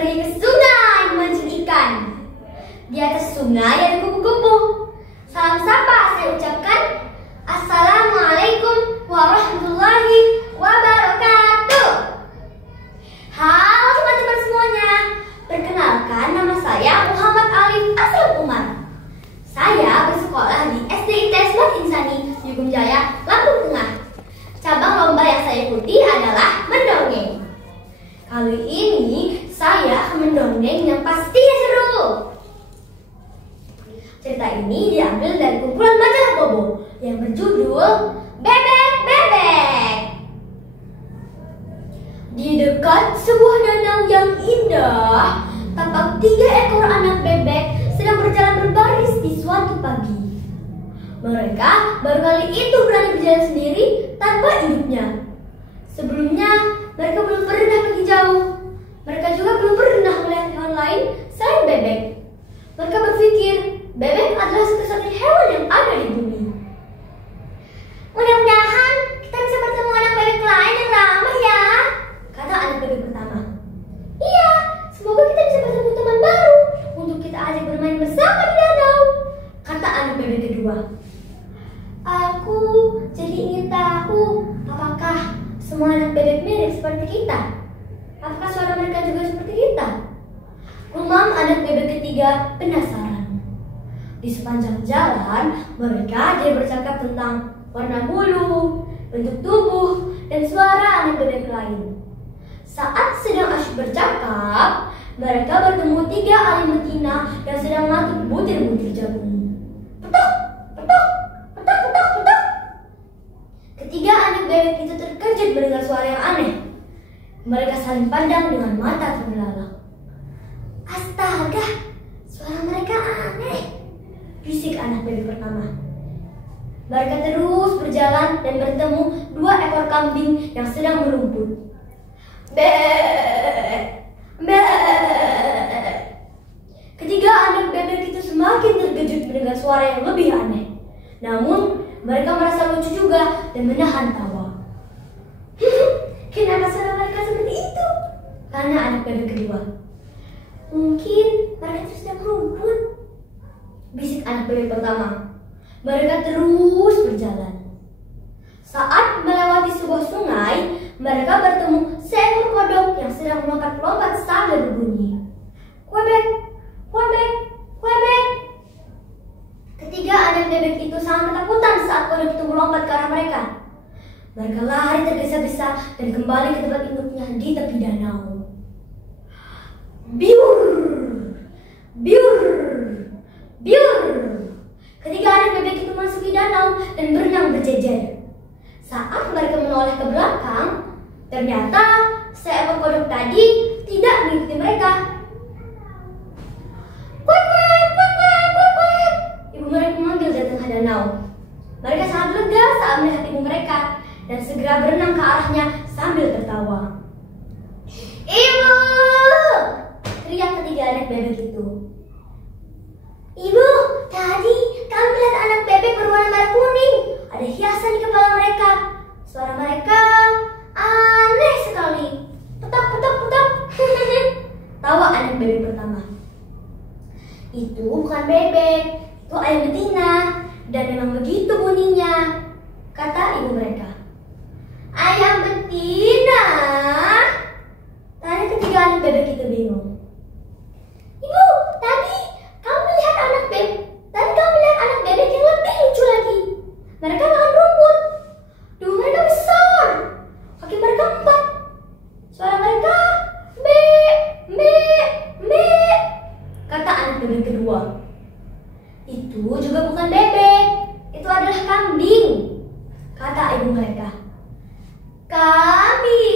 pergi ke sungai memancing ikan. Di atas sungai ada kupu-kupu. Salam sapa saya ucapkan. Assalamualaikum warahmatullahi wabarakatuh. Halo teman-teman semuanya. Perkenalkan, nama saya Muhammad Alif Aslam Umar. Saya bersekolah di SDIT Islam Insani, Yugum Jaya, Lampung Tengah. Cabang lomba yang saya ikuti adalah mendongeng. Kali ini saya akan mendongeng yang pastinya seru. Cerita ini diambil dari kumpulan majalah Bobo yang berjudul Bebek Bebek. Di dekat sebuah danau yang indah, tampak 3 ekor anak bebek sedang berjalan berbaris di suatu pagi. Mereka baru kali itu berani berjalan sendiri tanpa induknya. Sebelumnya, mereka belum pernah pergi jauh. Mereka juga belum pernah melihat hewan lain selain bebek. Mereka berpikir, bebek adalah satu-satunya hewan yang ada di bumi. Mudah-mudahan kita bisa bertemu anak bebek lain yang ramah ya, kata anak bebek pertama. Iya, semoga kita bisa bertemu teman baru untuk kita ajak bermain bersama di danau, kata anak bebek kedua. Aku jadi ingin tahu, apakah semua anak bebek mirip seperti kita? Apakah suara mereka juga seperti kita? Gumam anak bebek ketiga penasaran. Di sepanjang jalan, mereka jadi bercakap tentang warna bulu, bentuk tubuh, dan suara anak bebek lain. Saat sedang asyik bercakap, mereka bertemu 3 alim betina yang sedang mengatuk butir-butir jagung. Petok, petok, petok, petok, petok. Ketiga anak bebek itu terkejut mendengar suara yang aneh. Mereka saling pandang dengan mata terbelalak. Astaga, suara mereka aneh, bisik anak bebek pertama. Mereka terus berjalan dan bertemu 2 ekor kambing yang sedang merumput. Be. Ketiga anak bebek itu semakin terkejut mendengar suara yang lebih aneh. Namun, mereka merasa lucu juga dan menahan tawa. Kenapa suara mereka seperti itu? Tanya anak bebek kedua. Mungkin mereka itu sedang merumput, bisik anak bebek pertama. Mereka terus berjalan. Saat melewati sebuah sungai, mereka bertemu seekor kodok yang sedang melompat-lompat sambil berbunyi. Quebek, quebek, quebek. Ketiga anak bebek itu sangat ketakutan saat kodok itu melompat ke arah mereka. Mereka lari tergesa-gesa dan kembali ke tempat induknya di tepi danau. Biur, biur, biur. Ketiga anak bebek itu masuk di danau dan berenang berjejer. Saat mereka menoleh ke belakang, ternyata seekor kodok tadi tidak mengikuti mereka. Kuek, kuek, kuek, kuek, kuek, kuek. Ibu mereka memanggil dari tengah danau. Mereka sangat lega saat melihat ibu mereka dan segera berenang ke arahnya sambil tertawa. Ibu! Teriak ketiga anak bebek itu. Ibu, tadi kami melihat anak bebek berwarna merah kuning. Ada hiasan di kepala mereka. Suara mereka aneh sekali. Petok, petok, petok. Tawa anak bebek pertama. Itu bukan bebek, itu ayam betina. Dan memang begitu bunyinya, kata ibu mereka. Ayam betina? Tanya ketiga anak bebek itu bingung. Ibu, tadi kamu melihat anak bebek yang lebih lucu lagi. Mereka makan rumput. Tubuh mereka besar. Kaki mereka 4. Suara mereka be, be, be, kata anak bebek kedua. Itu juga bukan bebek. Itu adalah kambing, kata ibu mereka. Kambing?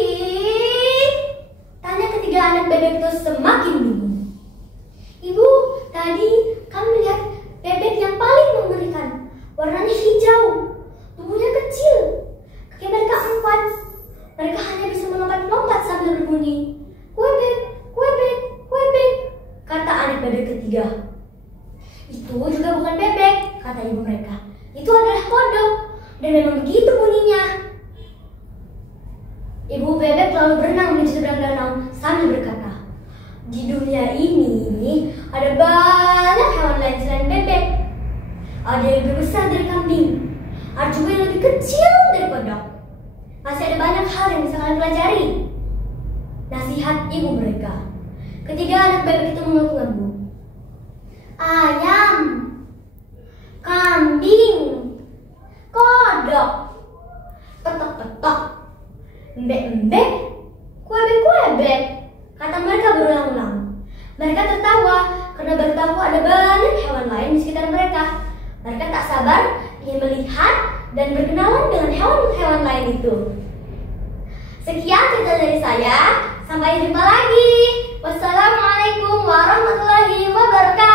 Tanya ketiga anak bebek itu semakin bingung. Ibu, tadi kami melihat bebek yang paling mengerikan. Warnanya hijau, tubuhnya kecil, kaki mereka 4. Mereka hanya bisa melompat-lompat sambil berbunyi. Quebek, quebek, quebek, kata anak bebek ketiga. Itu juga bukan bebek, kata ibu mereka. Itu adalah kodok, dan memang begitu bunyinya. Ibu bebek lalu berenang menuju seberang danau sambil berkata, Di dunia ini ada banyak hewan lain selain bebek. Ada yang lebih besar dari kambing, ada juga yang lebih kecil dari kodok. Masih ada banyak hal yang bisa kalian pelajari. Nasihat ibu mereka. Ketiga anak bebek itu mengangguk-angguk. Ayam, kambing, kodok, petok-petok, embek-embek, kuebek-kuebek, kata mereka berulang-ulang. Mereka tertawa karena baru tahu ada banyak hewan lain di sekitar mereka. Mereka tak sabar ingin melihat dan berkenalan dengan hewan-hewan lain itu. Sekian cerita dari saya. Sampai jumpa lagi. Wassalamualaikum warahmatullahi wabarakatuh.